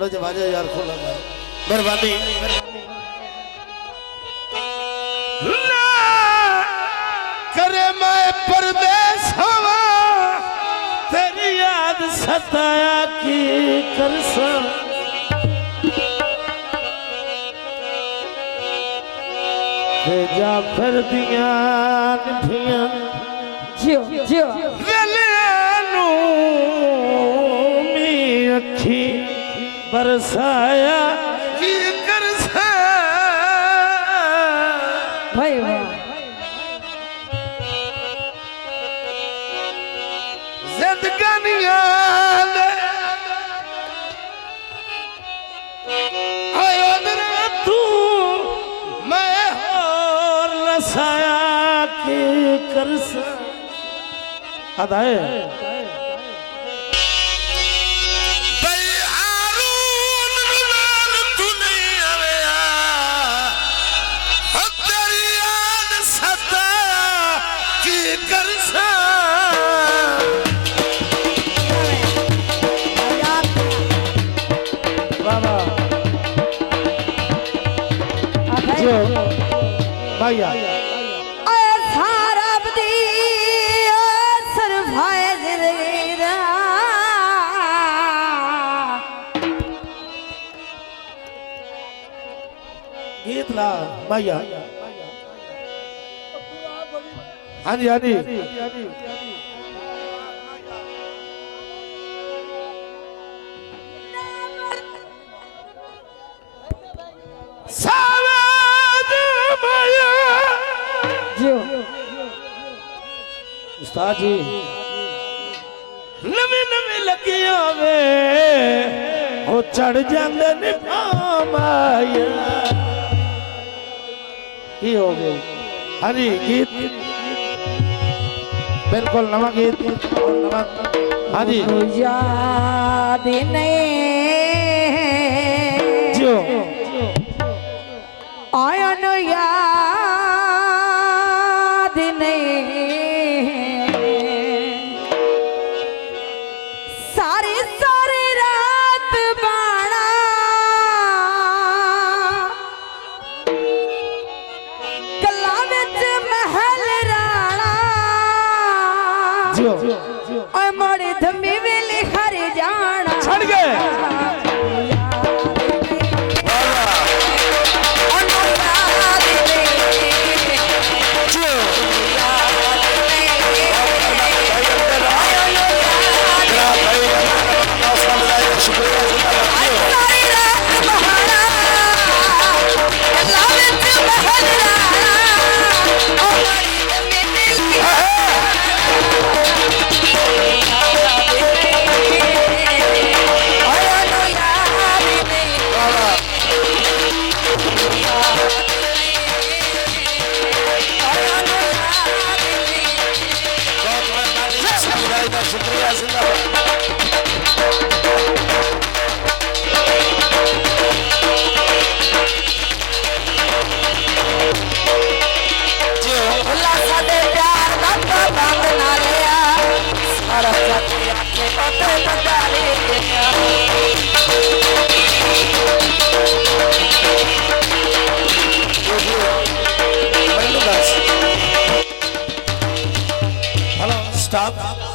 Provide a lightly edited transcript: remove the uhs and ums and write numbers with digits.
मनोज बाजे यार खोला मेहरबानी करे मैं परदेस हवा तेरी याद सताया की करसा जा फिर दिया निठियां जियो जियो वेलियानू मी अखी बरसाया की करसा भाई वाह जिंदगानियां आयो दरा तू मैं और लसाया की करसा अदाए भैया सारा बदी सरफाए जिंदगी गीत ला भैया हाँ जी हाँ जी उस्ताद जी नवी नवी लगियों में वो चढ़ जाते ने माया की हो गई हरी गीत बिल्कुल नवा गीत हाँ जी याद नहीं जो आया न याद नहीं सारी सारी रात बाणा कला विच महल राणा जो ओए मोड़ी धम्मी वेले हर जाना छड़ गए शुक्रिया हेलो स्टॉप